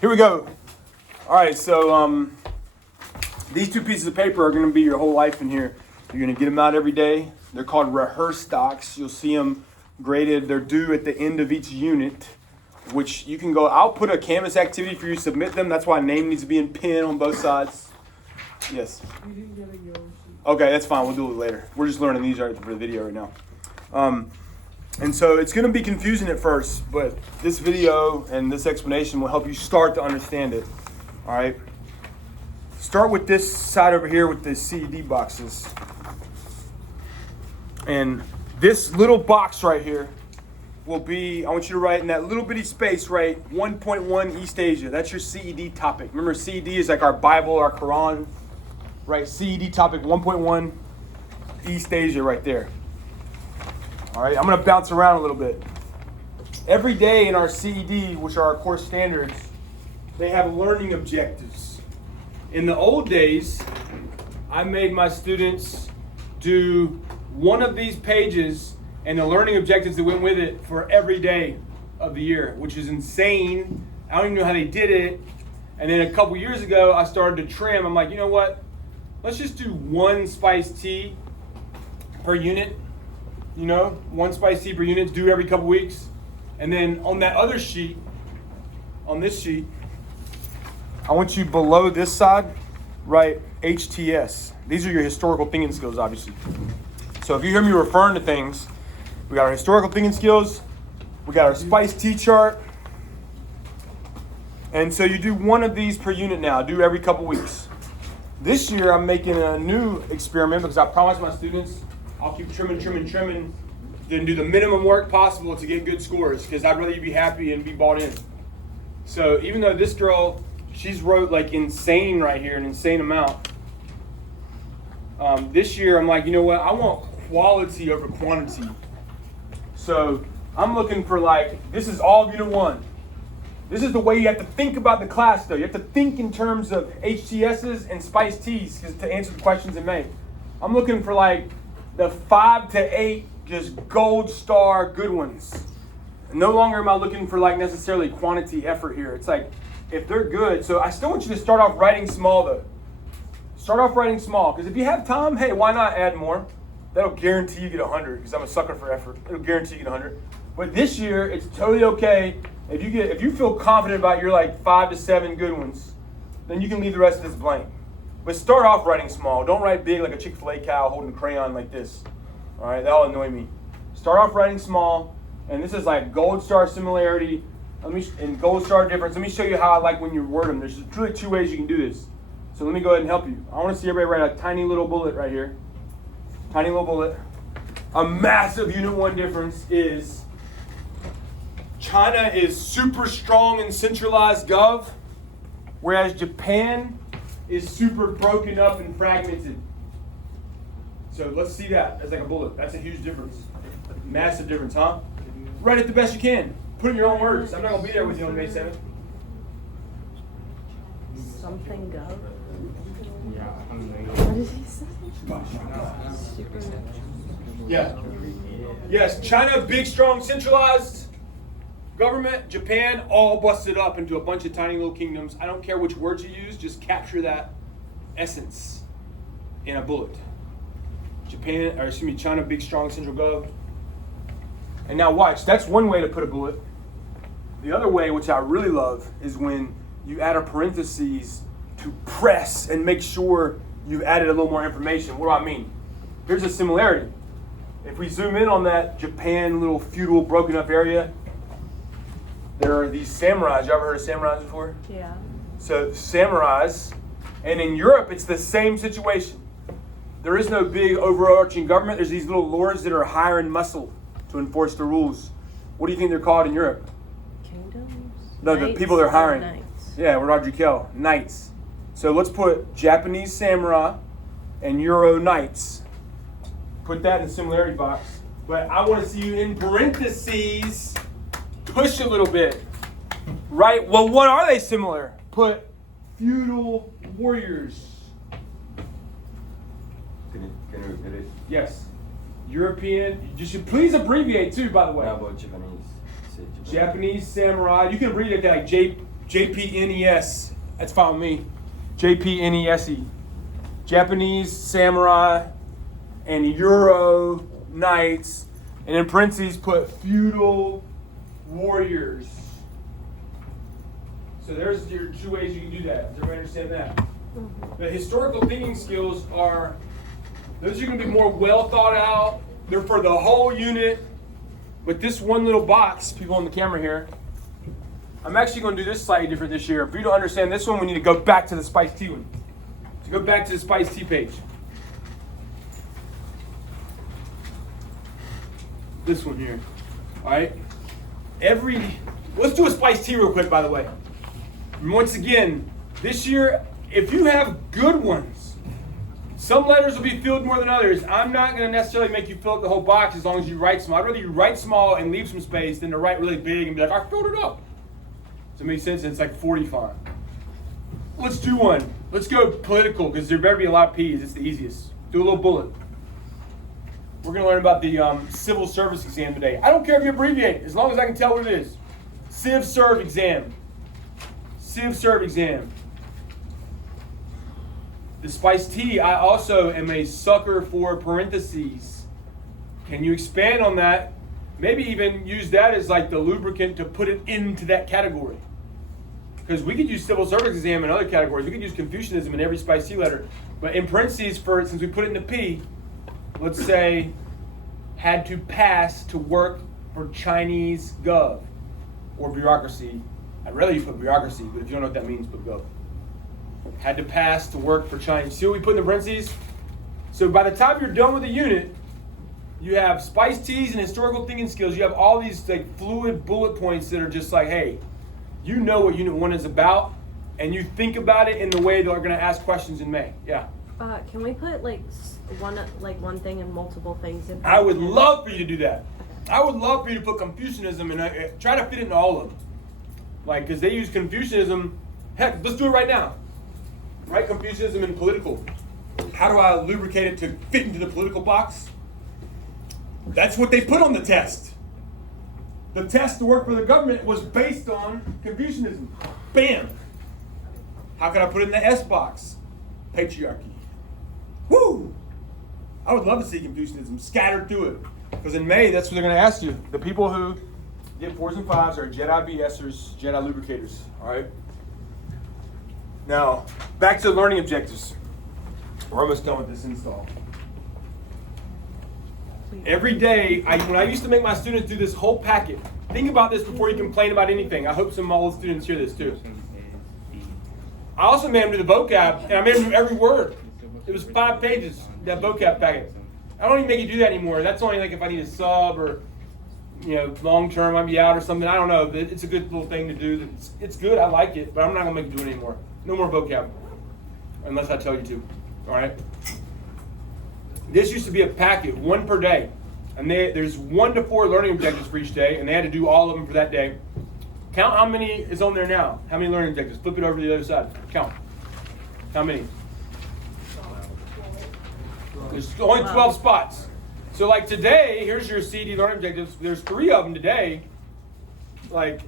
Here we go. All right, so these two pieces of paper are going to be your whole life in here. You're going to get them out every day. They're called Rehearse docs. You'll see them graded. They're due at the end of each unit, which you can go. I'll put a Canvas activity for you to submit them. That's why name needs to be in pen on both sides. Yes. Okay, that's fine. We'll do it later. We're just learning these right for the video right now. And so it's going to be confusing at first, but this video and this explanation will help you start to understand it. All right. Start with this side over here with the CED boxes. And this little box right here will be, I want you to write in that little bitty space, right, 1.1 East Asia. That's your CED topic. Remember, CED is like our Bible, our Quran, right? CED topic 1.1 East Asia right there. All right, I'm going to bounce around a little bit. Every day in our CED, which are our core standards, they have learning objectives. In the old days, I made my students do one of these pages and the learning objectives that went with it for every day of the year, which is insane. I don't even know how they did it. And then a couple years ago, I started to trim. I'm like, you know what? Let's just do one spiced tea per unit. You know, one spiced tea per unit, due every couple weeks. And then on that other sheet, on this sheet, I want you below this side, write HTS. These are your historical thinking skills, obviously. So if you hear me referring to things, we got our historical thinking skills, we got our spiced tea chart. And so you do one of these per unit now, do every couple weeks. This year, I'm making a new experiment because I promised my students I'll keep trimming, then do the minimum work possible to get good scores because I'd rather you be happy and be bought in. So even though this girl, she's wrote like insane right here, an insane amount. This year, I'm like, you know what? I want quality over quantity. So I'm looking for like, this is all of Unit 1. This is the way you have to think about the class though. You have to think in terms of HTSs and spiced teas to answer the questions in May. I'm looking for like the 5 to 8 just gold star good ones. And no longer am I looking for like necessarily quantity effort here. It's like if they're good. So I still want you to start off writing small though. Start off writing small because if you have time, hey, why not add more? That'll guarantee you get 100 because I'm a sucker for effort. It'll guarantee you get 100. But this year, it's totally okay if you feel confident about your like 5 to 7 good ones, then you can leave the rest of this blank. But start off writing small. Don't write big like a Chick-fil-A cow holding a crayon like this. All right, that'll annoy me. Start off writing small, and this is like gold star similarity and gold star difference. Let me show you how I like when you word them. There's really 2 ways you can do this. So let me go ahead and help you. I want to see everybody write a tiny little bullet right here. Tiny little bullet. A massive Unit 1 difference is China is super strong and centralized gov, whereas Japan is super broken up and fragmented. So let's see that as like a bullet. That's a huge difference. Massive difference, huh? Write it the best you can. Put it in your own words. I'm not going to be there with you on May 7th. Something gov? Yeah, What did he say? Yeah. Yes, China, big, strong, centralized government. Japan, all busted up into a bunch of tiny little kingdoms. I don't care which words you use, just capture that essence in a bullet. China, big, strong, central gov. And now watch, that's one way to put a bullet. The other way, which I really love, is when you add a parentheses to press and make sure you've added a little more information. What do I mean? Here's a similarity. If we zoom in on that Japan little feudal broken up area, there are these samurais. You ever heard of samurais before? Yeah. So samurais, and in Europe it's the same situation. There is no big overarching government. There's these little lords that are hiring muscle to enforce the rules. What do you think they're called in Europe? Kingdoms? No, the people they're hiring. Knights. Yeah, Roger Kell, knights. So let's put Japanese samurai and Euro knights. Put that in the similarity box. But I want to see you in parentheses push a little bit. Right? Well, what are they similar? Put feudal warriors. Can you repeat it? Yes. European. You should please abbreviate too, by the way. How about Japanese? Japanese samurai. You can abbreviate that like JPNES. That's fine with me. JPNESE. Japanese samurai and Euro knights. And in parentheses, put feudal warriors. So there's your two ways you can do that. Does everybody understand that? The historical thinking skills are, those are going to be more well thought out. They're for the whole unit. With this one little box, people on the camera here, I'm actually going to do this slightly different this year. For you to understand this one, we need to go back to the Spice Tea one. So go back to the Spice Tea page. This one here. All right? Let's do a Spice Tea real quick, by the way. And once again, this year, if you have good ones, some letters will be filled more than others. I'm not going to necessarily make you fill up the whole box as long as you write small. I'd rather you write small and leave some space than to write really big and be like, I filled it up. Does it make sense? And it's like 40 font. Let's do one. Let's go political because there better be a lot of P's. It's the easiest. Do a little bullet. We're going to learn about the civil service exam today. I don't care if you abbreviate, as long as I can tell what it is. Civ Serv exam. Civ Serv exam. The Spice Tea, I also am a sucker for parentheses. Can you expand on that? Maybe even use that as like the lubricant to put it into that category. Because we could use civil service exam in other categories. We could use Confucianism in every Spice Tea letter. But in parentheses, since we put it in the P, let's say, had to pass to work for Chinese gov or bureaucracy. I'd rather you put bureaucracy, but if you don't know what that means, put gov. Had to pass to work for Chinese. See what we put in the parentheses? So by the time you're done with the unit, you have Spice Teas and historical thinking skills. You have all these like fluid bullet points that are just like, hey, you know what Unit 1 is about, and you think about it in the way they're going to ask questions in May. Yeah. Can we put one thing and multiple things in? I would love for you to do that. I would love for you to put Confucianism and try to fit it into all of them. Like, because they use Confucianism. Heck, let's do it right now. Write Confucianism in political. How do I lubricate it to fit into the political box? That's what they put on the test. The test to work for the government was based on Confucianism. Bam! How can I put it in the S box? Patriarchy. Woo! I would love to see Confucianism scattered through it. Because in May, that's what they're going to ask you. The people who get 4s and 5s are Jedi BSers, Jedi lubricators. All right? Now, back to the learning objectives. We're almost done with this install. Every day, when I used to make my students do this whole packet, think about this before you complain about anything. I hope some old students hear this too. I also made them do the vocab, and I made them do every word. It was 5 pages, that vocab packet. I don't even make you do that anymore. That's only like if I need a sub or, long term, I'd be out or something. I don't know. But it's a good little thing to do. It's good. I like it, but I'm not going to make you do it anymore. No more vocab, unless I tell you to. All right? This used to be a packet, 1 per day. And there's 1 to 4 learning objectives for each day, and they had to do all of them for that day. Count how many is on there now. How many learning objectives? Flip it over to the other side. Count. How many? There's only 12 spots. So like today, here's your CD learning objectives. There's 3 of them today. Like,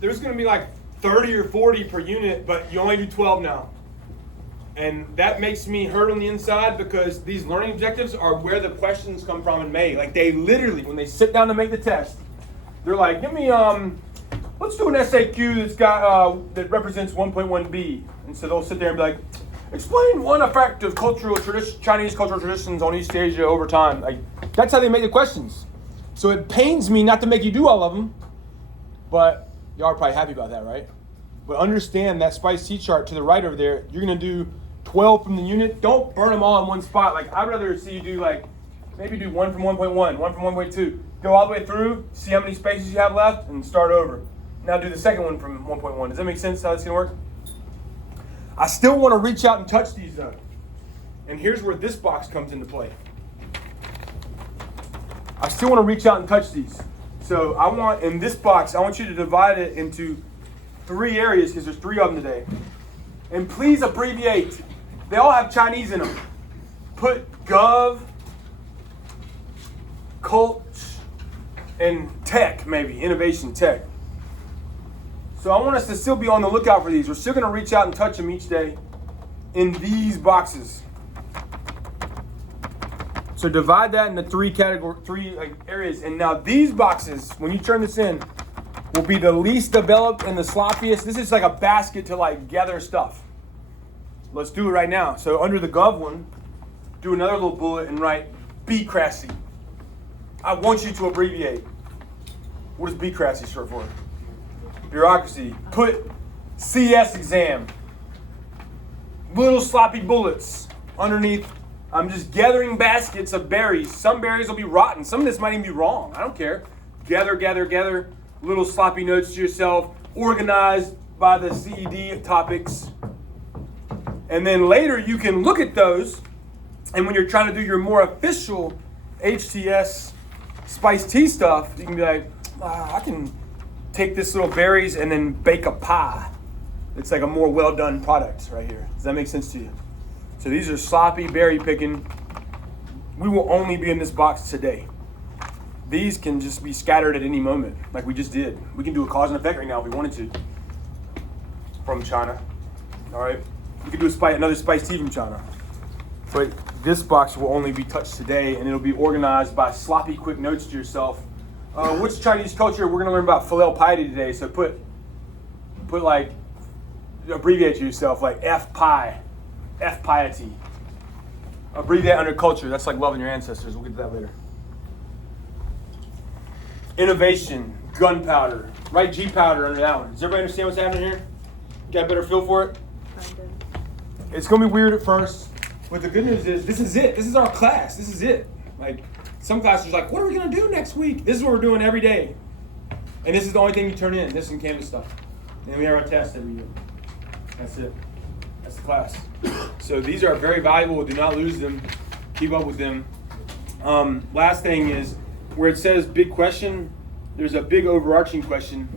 there's going to be like 30 or 40 per unit, but you only do 12 now. And that makes me hurt on the inside because these learning objectives are where the questions come from in May. Like they literally, when they sit down to make the test, they're like, give me, let's do an SAQ that's got, that represents 1.1b. And so they'll sit there and be like, explain one effect of Chinese cultural traditions on East Asia over time. Like that's how they make the questions. So it pains me not to make you do all of them, but y'all are probably happy about that, right? But understand that Spice Tea chart to the right over there, you're going to do 12 from the unit. Don't burn them all in one spot. Like I'd rather see you do maybe do 1 from 1.1, 1 from 1.2. Go all the way through, see how many spaces you have left, and start over. Now do the second one from 1.1. Does that make sense how this is going to work? I still want to reach out and touch these though. And here's where this box comes into play. I still want to reach out and touch these. So in this box, I want you to divide it into 3 areas because there's 3 of them today. And please abbreviate. They all have Chinese in them. Put gov, cult, and tech maybe, innovation tech. So So I want us to still be on the lookout for these. We're still going to reach out and touch them each day in these boxes. So divide that into three areas. And now these boxes, when you turn this in, will be the least developed and the sloppiest. This is like a basket to like gather stuff. Let's do it right now. So under the gov one, do another little bullet and write bureaucracy. I want you to abbreviate. What does bureaucracy short for? Bureaucracy. Put CS exam. Little sloppy bullets underneath. I'm just gathering baskets of berries. Some berries will be rotten. Some of this might even be wrong. I don't care. Gather. Little sloppy notes to yourself. Organized by the CED topics. And then later you can look at those. And when you're trying to do your more official HTS spiced tea stuff, you can be like, I can take this little berries and then bake a pie. It's like a more well done product right here. Does that make sense to you? So these are sloppy berry picking. We will only be in this box today. These can just be scattered at any moment, like we just did. We can do a cause and effect right now if we wanted to. From China. All right. We could do another spiced tea from China. But this box will only be touched today, and it'll be organized by sloppy quick notes to yourself. Which Chinese culture? We're going to learn about filial piety today. So put like, abbreviate to yourself like F piety. Abbreviate under culture. That's like loving your ancestors. We'll get to that later. Innovation, gunpowder. Write G powder under that one. Does everybody understand what's happening here? Got a better feel for it? It's going to be weird at first. But the good news is, this is it. This is our class. This is it. Like, some classes are like, what are we going to do next week? This is what we're doing every day. And this is the only thing you turn in. This and Canvas stuff. And then we have our test every year. That's it. That's the class. So these are very valuable. Do not lose them. Keep up with them. Last thing is, where it says big question, there's a big overarching question.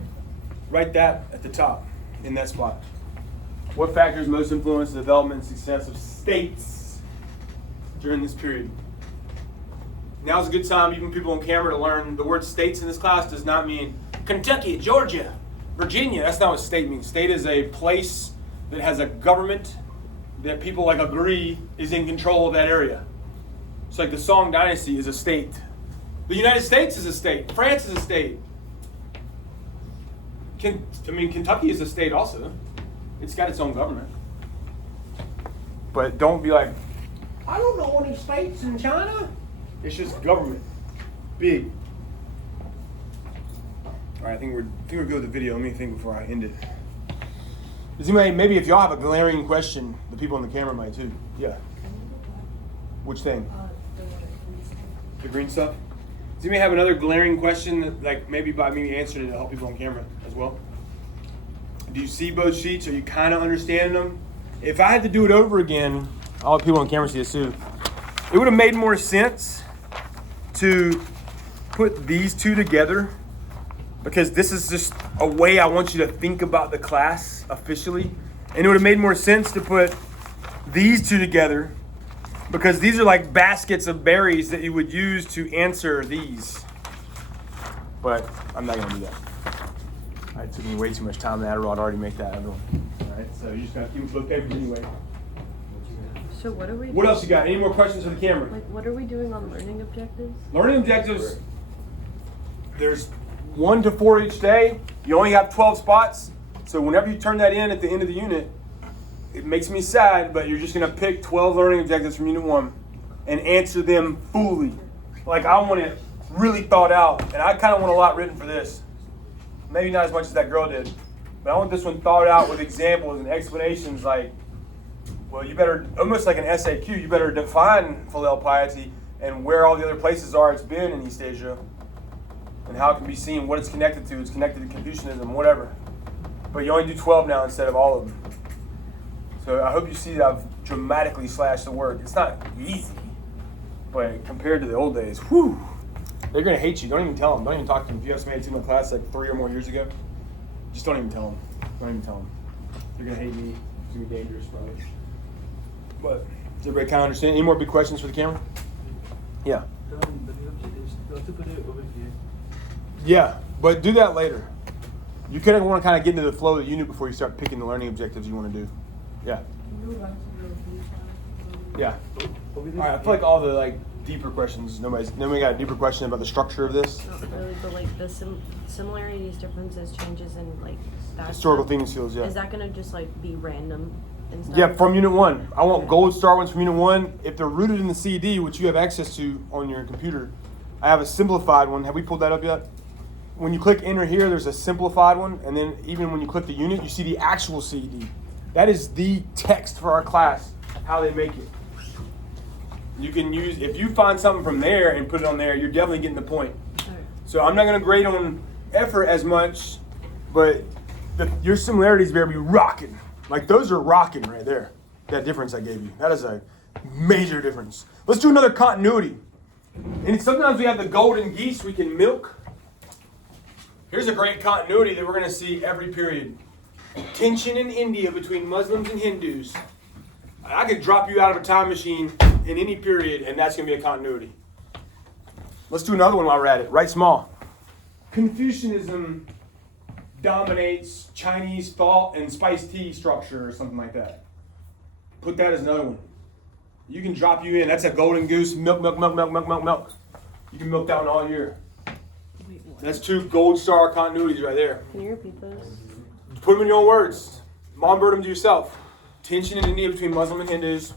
Write that at the top in that spot. What factors most influence the development and success of states during this period? Now's a good time, even people on camera, to learn the word states in this class does not mean Kentucky, Georgia, Virginia. That's not what state means. State is a place that has a government that people like agree is in control of that area. It's like the Song Dynasty is a state. The United States is a state. France is a state. Kentucky is a state also. It's got its own government. But don't be like, I don't know any states in China. It's just government. Big. All right, I think we're good with the video. Let me think before I end it. Does anybody, maybe if y'all have a glaring question, the people on the camera might too. Yeah. Which thing? The green stuff? Does anybody have another glaring question that, like, maybe by me answering it to help people on camera as well? Do you see both sheets? Are you kind of understanding them? If I had to do it over again, all the people on camera see this too. It would have made more sense to put these two together, because this is just a way I want you to think about the class officially. And it would have made more sense to put these two together, because these are like baskets of berries that you would use to answer these. But I'm not going to do that. It took me way too much time. The Adderall to already make that other one. All right, so you just got to keep both papers anyway. So what are we What else you got? Any more questions for the camera? Like, what are we doing on learning objectives? Learning objectives, there's 1 to 4 each day. You only have 12 spots. So whenever you turn that in at the end of the unit, it makes me sad, but you're just going to pick 12 learning objectives from Unit 1 and answer them fully. Like, I want it really thought out, and I kind of want a lot written for this. Maybe not as much as that girl did, but I want this one thought out with examples and explanations like, well, you better, almost like an SAQ, you better define filial piety and where all the other places are it's been in East Asia and how it can be seen, what it's connected to. It's connected to Confucianism, whatever. But you only do 12 now instead of all of them. So I hope you see that I've dramatically slashed the work. It's not easy, but compared to the old days, whew, they're going to hate you. Don't even tell them. Don't even talk to them. If you have somebody in my class like 3 or more years ago, just don't even tell them. Don't even tell them. They're going to hate me. It's going to be dangerous, probably. But does everybody kind of understand? Any more big questions for the camera? Yeah. Yeah, but do that later. You kind of want to get into the flow of the unit before you start picking the learning objectives you want to do. Yeah. Yeah. All right. I feel like all the deeper questions. Nobody got a deeper question about the structure of this. Not really, but like the similarities, differences, changes, and like that Historical stuff, thinking skills. Yeah. Is that gonna just be random and stuff? Yeah, from Unit 1. I want gold star ones from Unit 1. If they're rooted in the CED, which you have access to on your computer, I have a simplified one. Have we pulled that up yet? When you click enter here, there's a simplified one. And then even when you click the unit, you see the actual CED. That is the text for our class, how they make it. You can use, if you find something from there and put it on there, you're definitely getting the point. Alright. So I'm not going to grade on effort as much, but your similarities better be rocking. Like those are rocking right there. That difference I gave you. That is a major difference. Let's do another continuity. And sometimes we have the golden geese we can milk. Here's a great continuity that we're going to see every period. Tension in India between Muslims and Hindus. I could drop you out of a time machine in any period, and that's going to be a continuity. Let's do another one while we're at it. Write small. Confucianism dominates Chinese thought and spiced tea structure or something like that. Put that as another one. You can drop you in. That's a golden goose. Milk, milk, milk, milk, milk, milk, milk. You can milk that one all year. Wait, what? That's 2 gold star continuities right there. Can you repeat those? Put them in your own words. Mom bird them to yourself. Tension in India between Muslim and Hindus.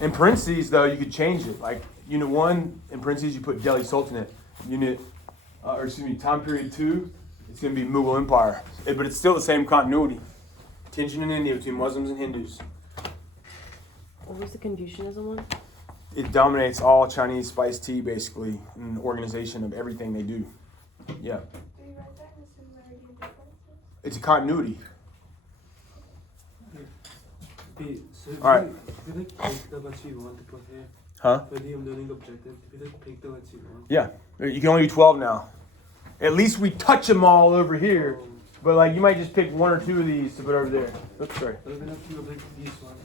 In parentheses, though, you could change it. Like Unit 1, in parentheses, you put Delhi Sultanate. Time period 2, it's going to be Mughal Empire. But it's still the same continuity. Tension in India between Muslims and Hindus. What was the Confucianism one? It dominates all Chinese spiced tea, basically, in the organization of everything they do. Yeah. It's a continuity. Okay, so if All right. if you pick the ones you want to put here, Huh? for the learning objective, if you pick the ones you want. Yeah. You can only do 12 now. At least we touch them all over here. But you might just pick 1 or 2 of these to put over there. Oops, sorry. We're gonna do these ones.